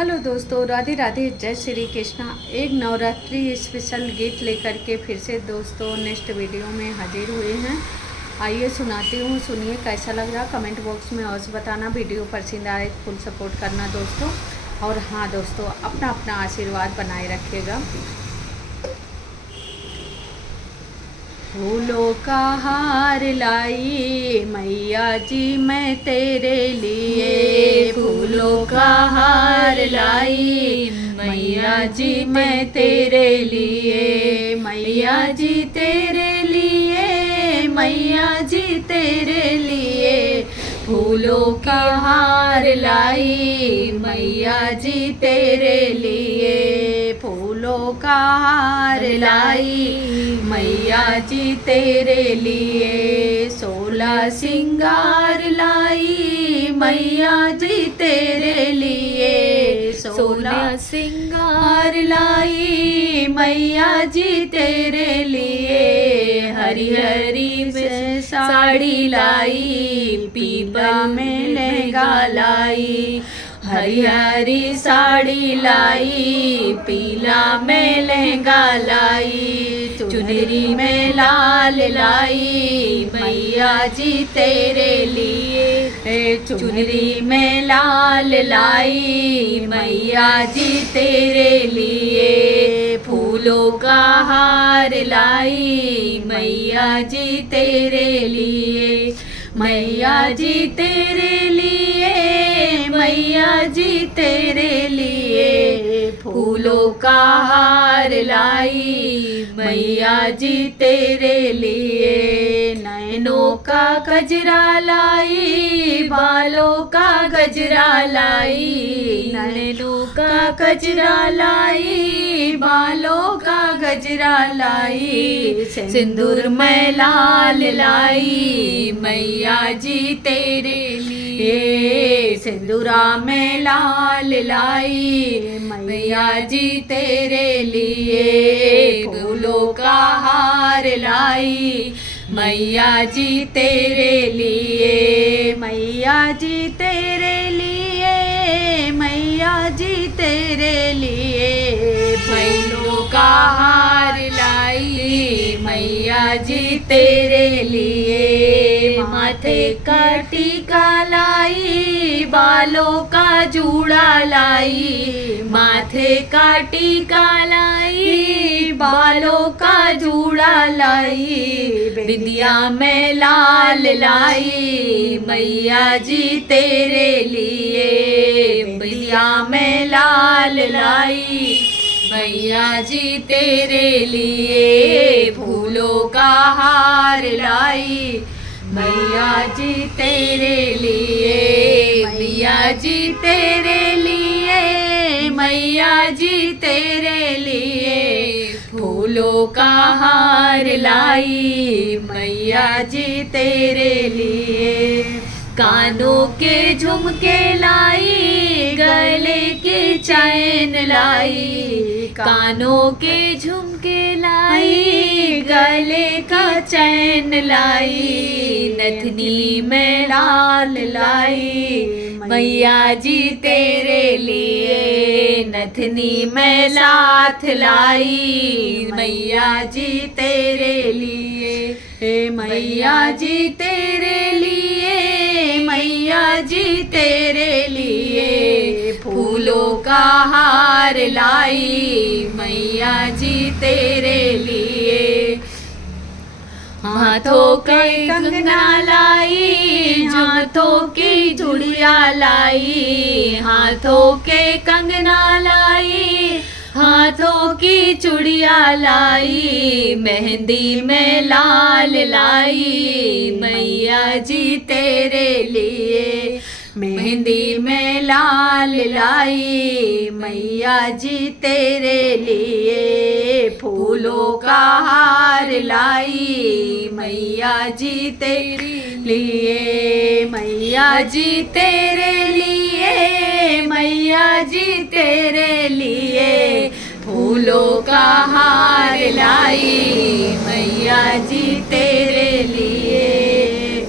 Hello दोस्तों, राधे राधे, जय श्री कृष्णा। एक नवरात्रि स्पेशल गीत लेकर के फिर से दोस्तों नेक्स्ट वीडियो में हाजिर हुए हैं। आइए सुनाती हूँ, सुनिए कैसा लग रहा। कमेंट बॉक्स में अवश्य बताना। वीडियो पसंद आए तो फुल सपोर्ट करना दोस्तों। और हाँ दोस्तों, अपना अपना आशीर्वाद बनाए रखिएगा। फूलों का हार लाई मैया जी मैं तेरे लिए, फूलों का हार लाई मैया जी मैं तेरे लिए, मैया जी तेरे लिए, मैया जी तेरे लिए, फूलों का हार लाई मैया जी तेरे लिए, फूलों का हार लाई मैया जी तेरे लिए, 16 सिंगार लाई मैया जी तेरे लिए, 16 सिंगार लाई मैया जी तेरे लिए, हरी हरी में साड़ी लाई पीपल में लहंगा लाई, हरी हरी साड़ी लाई पीला में लहंगा लाई, चुनरी में लाल लाई मैया जी तेरे लिए, चुनरी में लाल लाई मैया जी तेरे लिए, फूलों का हार लाई मैया जी तेरे लिए, मैया जी तेरे लिए, मैया जी तेरे लिए, फूलों का हार लाई मैया जी तेरे लिए, नैनों का गजरा लाई बालों का गजरा लाई, नैनों का गजरा लाई बालों का गजरा लाई, सिंदूर में लाल लाई मैया जी तेरे लिए, सिंदूरा में लाल लाई मैया जी तेरे लिए, फूलों का हार लाई मैया जी तेरे लिए, मैया जी तेरे लिए, मैया जी तेरे लिए, फूलों का हार लाई मैया जी तेरे लिए, माथे का टीका लाई बालों का जूड़ा लाई, माथे का टीका लाई बालों का जूड़ा लाई, बिंदिया में लाल लाई मैया जी तेरे लिए, बिंदिया में लाल लाई मैया जी तेरे लिए, फूलों का हार लाई मैया जी तेरे लिए, मैया जी तेरे लिए, मैया जी तेरे लिए, फूलों का हार लाई मैया जी तेरे लिए, कानों के झुमके लाई गले के चैन लाई, कानों के झुमके लाई गले का चैन लाई, नथनी में लाल लाई मैया जी तेरे लिए, नथनी में साथ लाई मैया जी तेरे लिए, मैया जी तेरे लिए, मैया जी तेरे लिए, फूलों का हार लाई मैया जी तेरे लिए, हाथों के कंगना लाई हाथों की चूड़िया लाई, हाथों के कंगना लाई हाथों की चूड़िया लाई, मेहंदी में लाल लाई मैया जी तेरे लिए, मेहंदी में लाल लाई मैया जी तेरे लिए, फूलों का हार लाई मैया जी तेरे लिए, मैया जी तेरे लिए, मैया जी तेरे लिए, फूलों का हार लाई मैया जी तेरे लिए,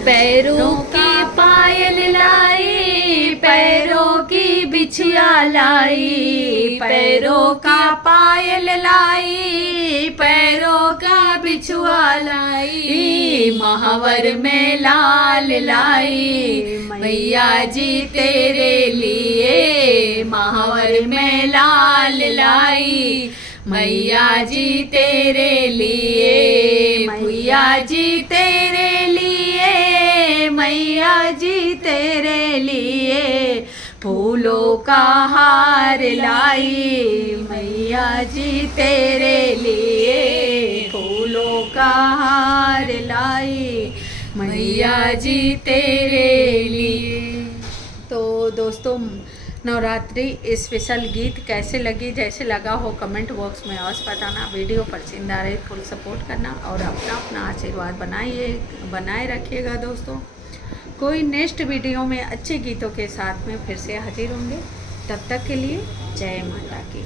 पैरों की पायल लाई पैरों की बिछुआ लाई, पैरों का पायल लाई, पैरों का बिछुआ लाई, महावर में लाल लाई, मैया जी तेरे लिए महावर में लाल लाई, मैया जी तेरे लिए, मैया जी तेरे लिए, मैया जी तेरे लिए फूलों का हार लाई, मैया जी तेरे लिए फूलों का हार लाई, मैया जी तेरे लिए। तो दोस्तों नवरात्रि स्पेशल गीत कैसे लगी, जैसे लगा हो कमेंट बॉक्स में अवश्य बताना। वीडियो पसंद आ रही फुल सपोर्ट करना और अपना आशीर्वाद बनाए रखिएगा दोस्तों। कोई नेक्स्ट वीडियो में अच्छे गीतों के साथ में फिर से हाजिर होंगे, तब तक के लिए जय माता की।